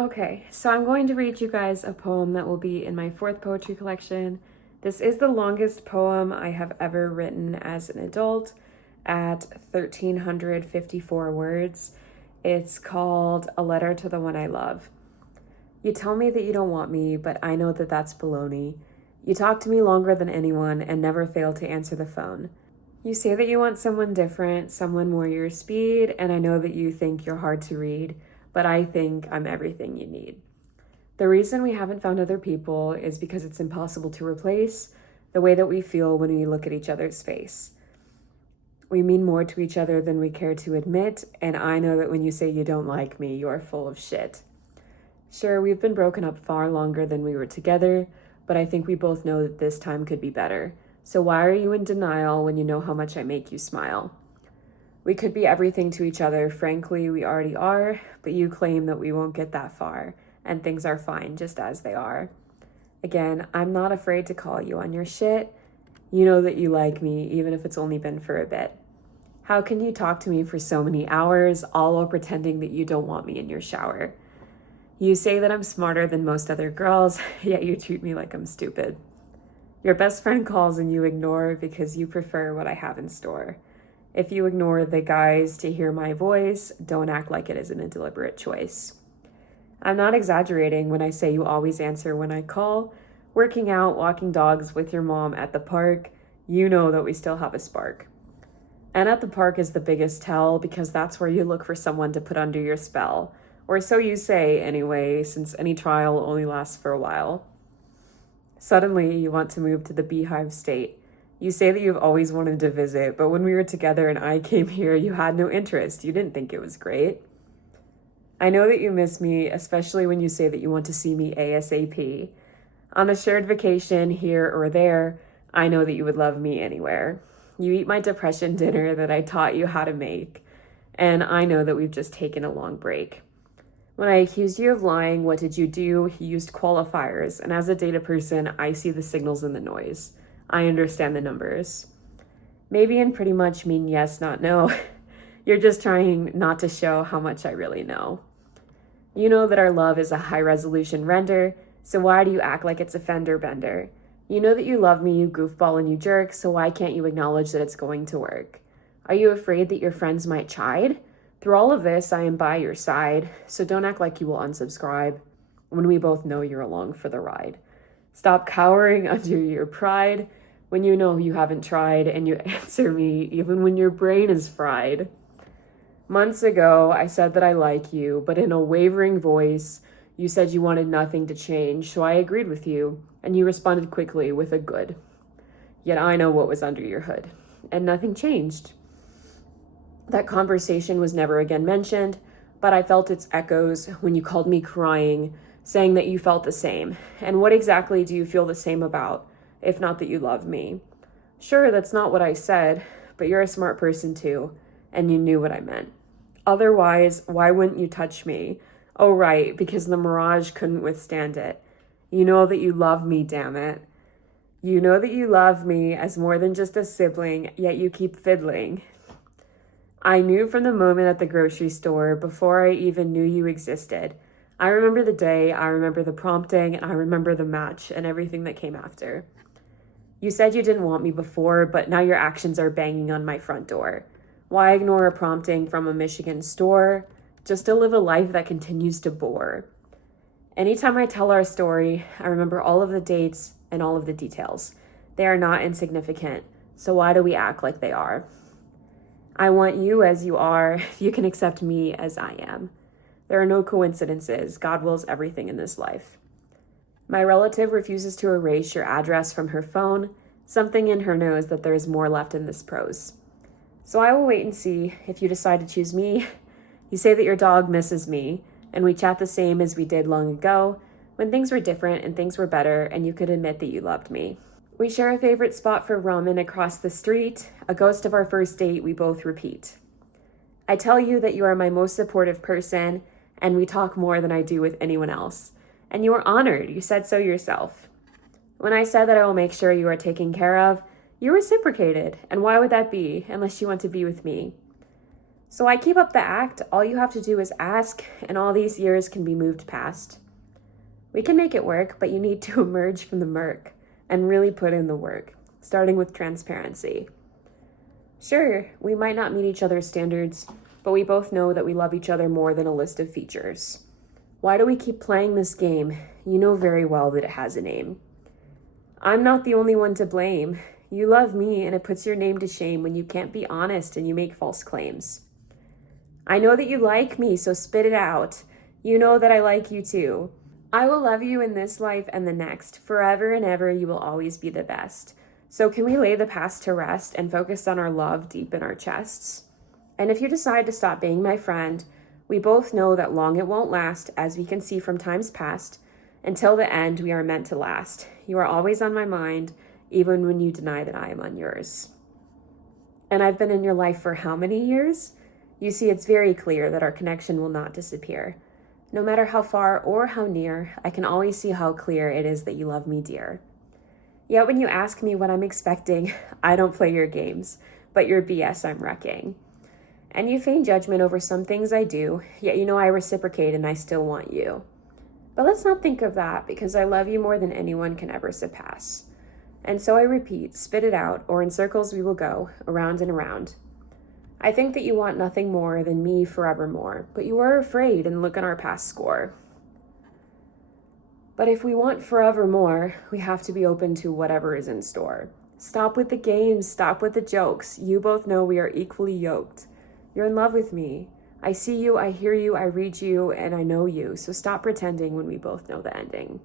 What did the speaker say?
Okay, so I'm going to read you guys a poem that will be in my fourth poetry collection. This is the longest poem I have ever written as an adult at 1,354 words. It's called A Letter to the One I Love. You tell me that you don't want me, but I know that that's baloney. You talk to me longer than anyone and never fail to answer the phone. You say that you want someone different, someone more your speed, and I know that you think you're hard to read, but I think I'm everything you need. The reason we haven't found other people is because it's impossible to replace the way that we feel when we look at each other's face. We mean more to each other than we care to admit, and I know that when you say you don't like me, you're full of shit. Sure, we've been broken up far longer than we were together, but I think we both know that this time could be better. So why are you in denial when you know how much I make you smile? We could be everything to each other. Frankly, we already are, but you claim that we won't get that far, and things are fine just as they are. Again, I'm not afraid to call you on your shit. You know that you like me, even if it's only been for a bit. How can you talk to me for so many hours, all while pretending that you don't want me in your shower? You say that I'm smarter than most other girls, yet you treat me like I'm stupid. Your best friend calls and you ignore because you prefer what I have in store. If you ignore the guys to hear my voice, don't act like it isn't a deliberate choice. I'm not exaggerating when I say you always answer when I call. Working out, walking dogs with your mom at the park, you know that we still have a spark. And at the park is the biggest tell because that's where you look for someone to put under your spell. Or so you say anyway, since any trial only lasts for a while. Suddenly, you want to move to the Beehive State. You say that you've always wanted to visit, but when we were together and I came here, you had no interest. You didn't think it was great. I know that you miss me, especially when you say that you want to see me ASAP. On a shared vacation here or there, I know that you would love me anywhere. You eat my depression dinner that I taught you how to make, and I know that we've just taken a long break. When I accused you of lying, what did you do? You used qualifiers, and as a data person, I see the signals in the noise. I understand the numbers. Maybe and pretty much mean yes, not no. You're just trying not to show how much I really know. You know that our love is a high-resolution render, so why do you act like it's a fender bender? You know that you love me, you goofball and you jerk, so why can't you acknowledge that it's going to work? Are you afraid that your friends might chide? Through all of this, I am by your side, so don't act like you will unsubscribe when we both know you're along for the ride. Stop cowering under your pride when you know you haven't tried and you answer me even when your brain is fried. Months ago, I said that I like you, but in a wavering voice, you said you wanted nothing to change, so I agreed with you, and you responded quickly with a good. Yet I know what was under your hood, and nothing changed. That conversation was never again mentioned, but I felt its echoes when you called me crying, saying that you felt the same. And what exactly do you feel the same about, if not that you love me? Sure, that's not what I said, but you're a smart person too, and you knew what I meant. Otherwise, why wouldn't you touch me? Oh, right, because the mirage couldn't withstand it. You know that you love me, damn it. You know that you love me as more than just a sibling, yet you keep fiddling. I knew from the moment at the grocery store before I even knew you existed. I remember the day, I remember the prompting, and I remember the match and everything that came after. You said you didn't want me before, but now your actions are banging on my front door. Why ignore a prompting from a Michigan store just to live a life that continues to bore? Anytime I tell our story, I remember all of the dates and all of the details. They are not insignificant, so why do we act like they are? I want you as you are. You can accept me as I am. There are no coincidences. God wills everything in this life. My relative refuses to erase your address from her phone. Something in her knows that there is more left in this prose. So I will wait and see if you decide to choose me. You say that your dog misses me, and we chat the same as we did long ago, when things were different and things were better, and you could admit that you loved me. We share a favorite spot for ramen across the street, a ghost of our first date we both repeat. I tell you that you are my most supportive person, and we talk more than I do with anyone else. And you are honored, you said so yourself. When I said that I will make sure you are taken care of, you reciprocated, and why would that be, unless you want to be with me? So I keep up the act. All you have to do is ask, and all these years can be moved past. We can make it work, but you need to emerge from the murk and really put in the work, starting with transparency. Sure, we might not meet each other's standards, but we both know that we love each other more than a list of features. Why do we keep playing this game? You know very well that it has a name. I'm not the only one to blame. You love me, and it puts your name to shame when you can't be honest and you make false claims. I know that you like me, so spit it out. You know that I like you too. I will love you in this life and the next. Forever and ever, you will always be the best. So can we lay the past to rest and focus on our love deep in our chests? And if you decide to stop being my friend, we both know that long it won't last, as we can see from times past. Until the end, we are meant to last. You are always on my mind, even when you deny that I am on yours. And I've been in your life for how many years? You see, it's very clear that our connection will not disappear. No matter how far or how near, I can always see how clear it is that you love me dear. Yet when you ask me what I'm expecting, I don't play your games, but your BS I'm wrecking. And you feign judgment over some things I do, yet you know I reciprocate and I still want you. But let's not think of that, because I love you more than anyone can ever surpass. And so I repeat, spit it out, or in circles we will go, around and around. I think that you want nothing more than me forevermore, but you are afraid and look at our past score. But if we want forevermore, we have to be open to whatever is in store. Stop with the games, stop with the jokes. You both know we are equally yoked. You're in love with me. I see you, I hear you, I read you, and I know you. So stop pretending when we both know the ending.